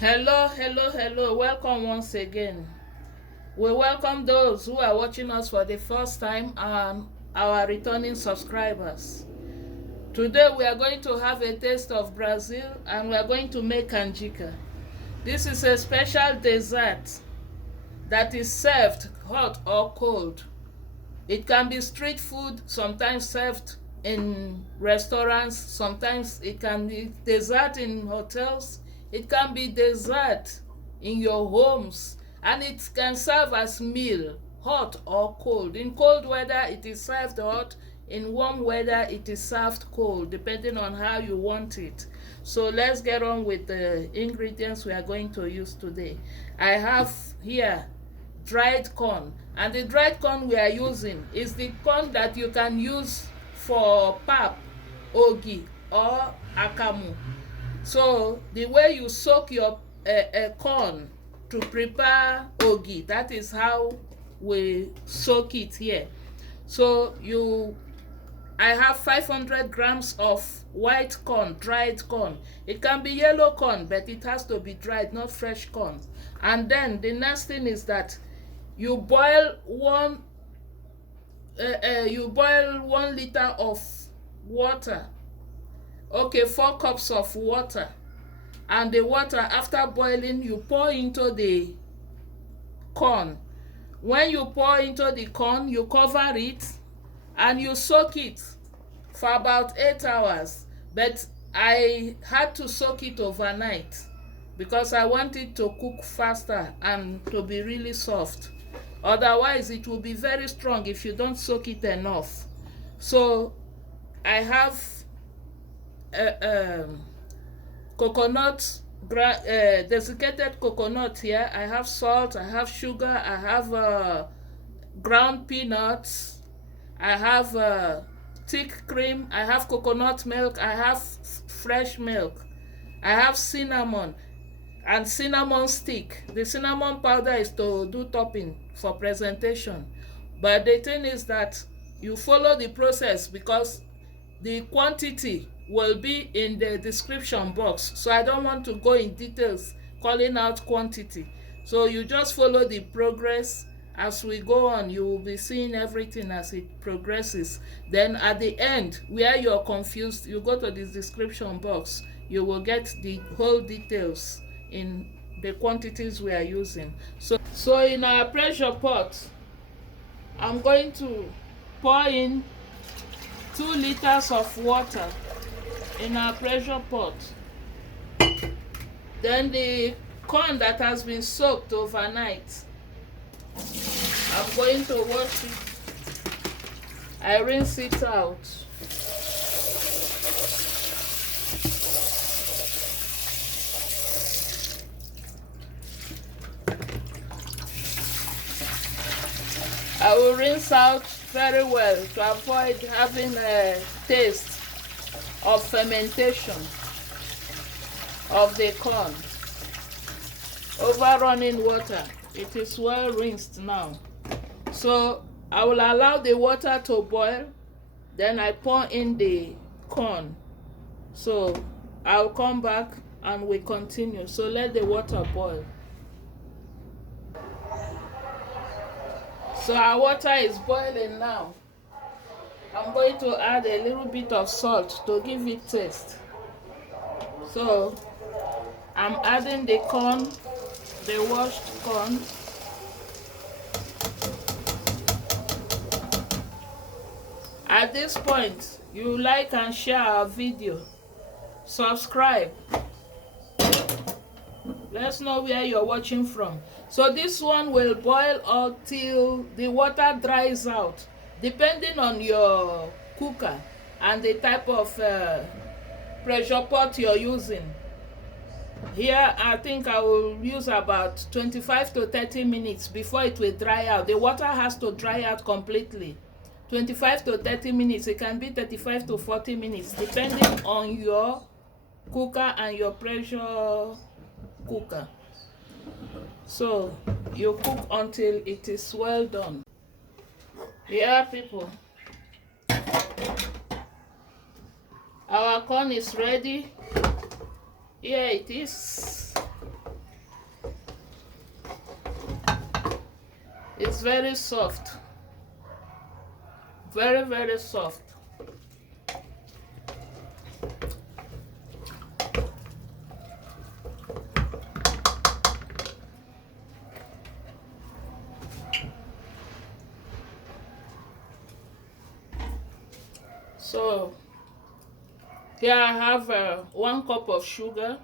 Hello. Welcome once again. We welcome those who are watching us for the first time and our returning subscribers. Today we are going to have a taste of Brazil and we are going to make canjica. This is a special dessert that is served hot or cold. It can be street food, sometimes served in restaurants, sometimes it can be dessert in hotels, it can be dessert in your homes, and it can serve as meal, hot or cold. In cold weather it is served hot, in warm weather it is served cold, depending on how you want it. So let's get on with the ingredients we are going to use today. I have here dried corn, and the dried corn we are using is the corn that you can use for pap, ogi or akamu. So the way you soak your corn to prepare ogi, that is how we soak it here. So I have 500 grams of white corn, dried corn. It can be yellow corn, but it has to be dried, not fresh corn. And then the next thing is that you boil 1 liter of water. Okay, 4 cups of water. And the water, after boiling, you pour into the corn. When you pour into the corn, you cover it and you soak it for about 8 hours. But I had to soak it overnight because I want it to cook faster and to be really soft. Otherwise it will be very strong if you don't soak it enough. So I have desiccated coconut here. I have salt, I have sugar, I have ground peanuts, I have thick cream, I have coconut milk, I have fresh milk, I have cinnamon and cinnamon stick. The cinnamon powder is to do topping for presentation, but the thing is that you follow the process because the quantity will be in the description box, so I don't want to go in details calling out quantity. So you just follow the progress as we go on. You will be seeing everything as it progresses. Then at the end, where you're confused, you go to the description box. You will get the whole details in the quantities we are using. So in our pressure pot, I'm going to pour in 2 liters of water in our pressure pot. Then the corn that has been soaked overnight, I'm going to wash it. I rinse it out. I will rinse out very well to avoid having a taste of fermentation of the corn. Over running water. It is well rinsed now. So I will allow the water to boil, then I pour in the corn. So I'll come back and we continue. So let the water boil. So our water is boiling now. I'm going to add a little bit of salt to give it taste. So I'm adding the corn, the washed corn. At this point, you like and share our video. Subscribe. Let's know where you're watching from. So this one will boil until the water dries out, depending on your cooker and the type of pressure pot you're using. Here I think I will use about 25 to 30 minutes before it will dry out. The water has to dry out completely. 25 to 30 minutes. It can be 35 to 40 minutes depending on your cooker and your pressure cooker. So you cook until it is well done. Yeah, people, our corn is ready. Here it is. It's very soft. Very, very soft. So here I have 1 cup of sugar.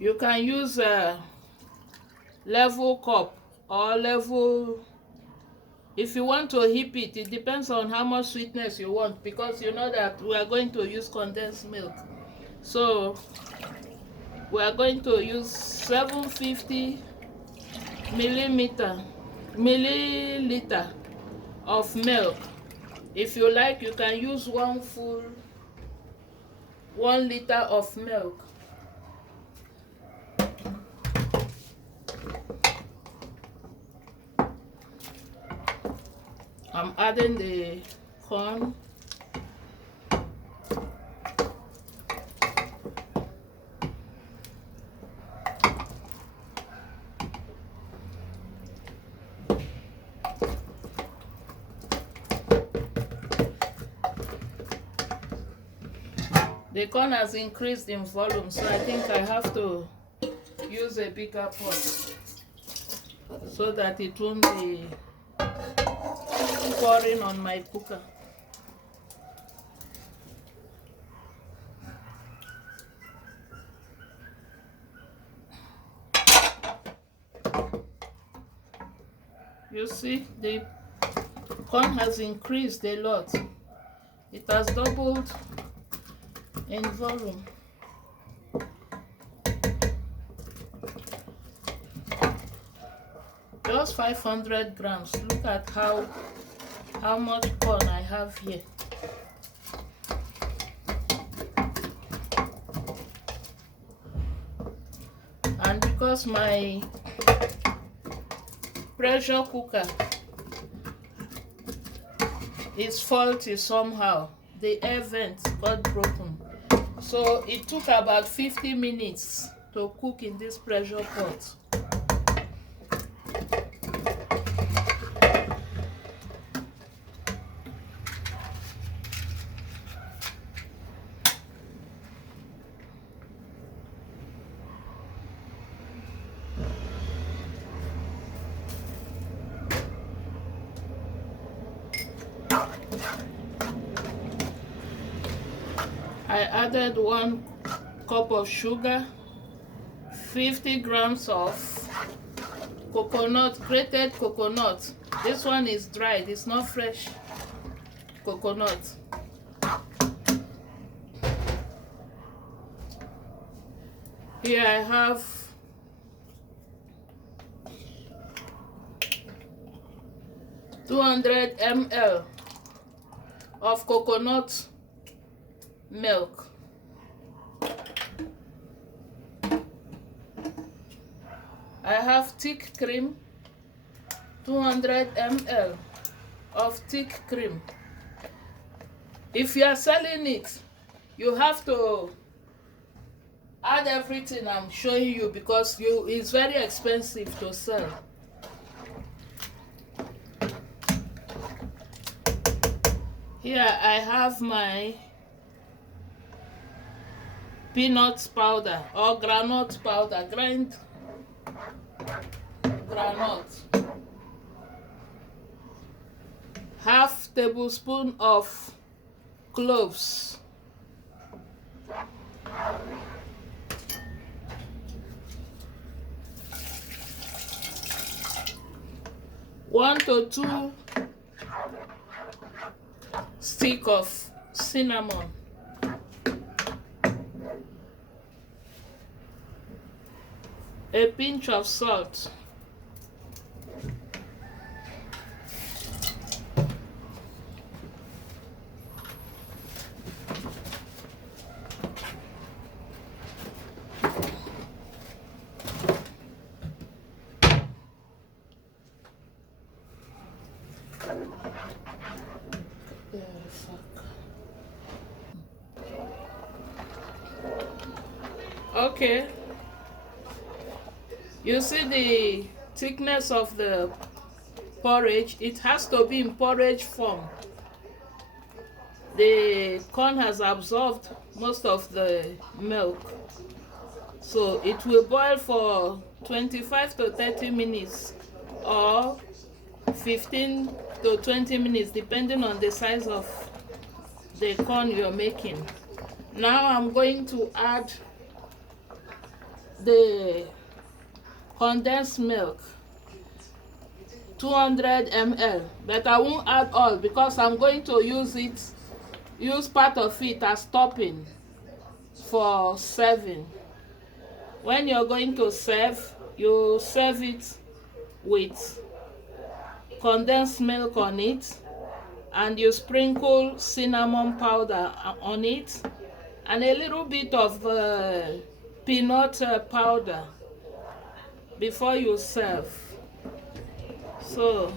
You can use a level cup or level. If you want to heap it, it depends on how much sweetness you want, because you know that we are going to use condensed milk. So we are going to use 750 milliliter of milk. If you like, you can use 1 full 1 liter of milk. I'm adding the corn. The corn has increased in volume, so I think I have to use a bigger pot so that it won't be pouring on my cooker. You see, the corn has increased a lot. It has doubled in volume. Just 500 grams. Look at how much corn I have here. And because my pressure cooker is faulty somehow, the air vent got broken, so it took about 50 minutes to cook in this pressure pot. I added 1 cup of sugar, 50 grams of coconut, grated coconut. This one is dried, it's not fresh coconut. Here I have 200 ml of coconut milk. I have thick cream, 200 ml of thick cream. If you are selling it, you have to add everything I'm showing you, because it's very expensive to sell. Here I have my peanut powder or groundnut powder, grind groundnut. Half tablespoon of cloves. One to 2 stick of cinnamon. A pinch of salt. Okay. You see the thickness of the porridge? It has to be in porridge form. The corn has absorbed most of the milk, so it will boil for 25 to 30 minutes or 15 to 20 minutes depending on the size of the corn you're making. Now I'm going to add the condensed milk, 200 ml, but I won't add all because I'm going to use part of it as topping for serving. When you're going to serve, you serve it with condensed milk on it, and you sprinkle cinnamon powder on it and a little bit of peanut powder before you serve. So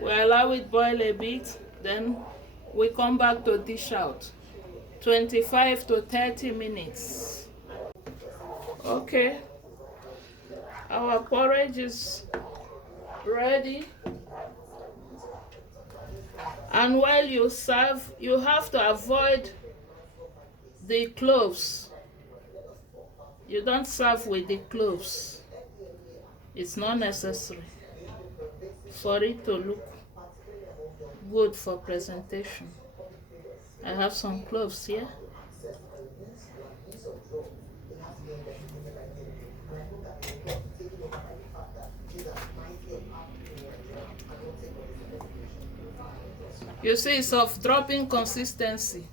we allow it boil a bit, then we come back to dish out. 25 to 30 minutes. Okay, our porridge is ready. And while you serve, you have to avoid the cloves. You don't serve with the cloves. It's not necessary for it to look good for presentation. I have some cloves here. You see, it's of dropping consistency.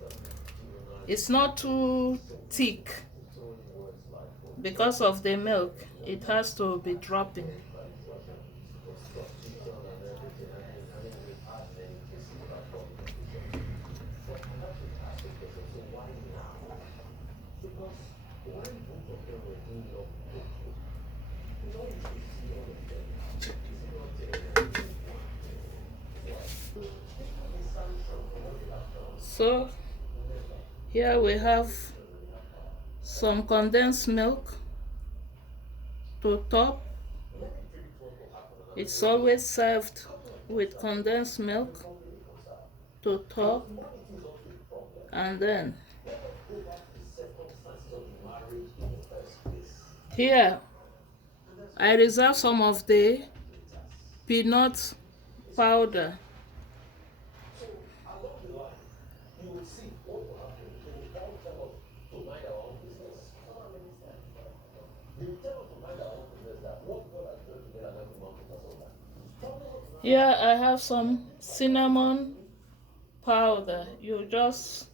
It's not too thick because of the milk. It has to be dropping. So here we have some condensed milk to top. It's always served with condensed milk to top, and then here I reserve some of the peanut powder. Here I have some cinnamon powder. You just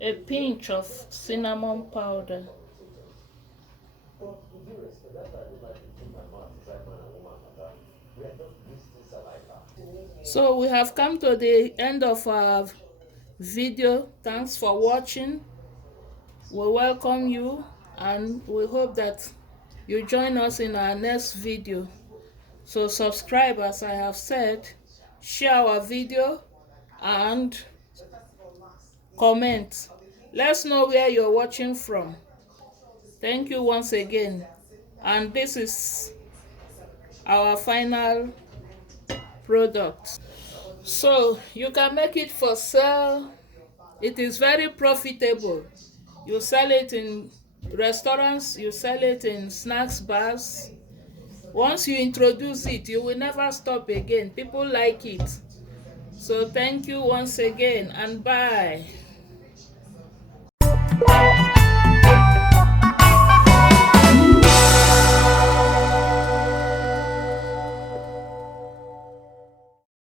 a pinch of cinnamon powder. So we have come to the end of our video. Thanks for watching. We welcome you and we hope that you join us in our next video. So subscribe, as I have said, share our video and comment. Let's know where you're watching from. Thank you once again. And this is our final product. So you can make it for sale. It is very profitable. You sell it in restaurants, you sell it in snacks bars. Once you introduce it, you will never stop again. People like it. So thank you once again and bye.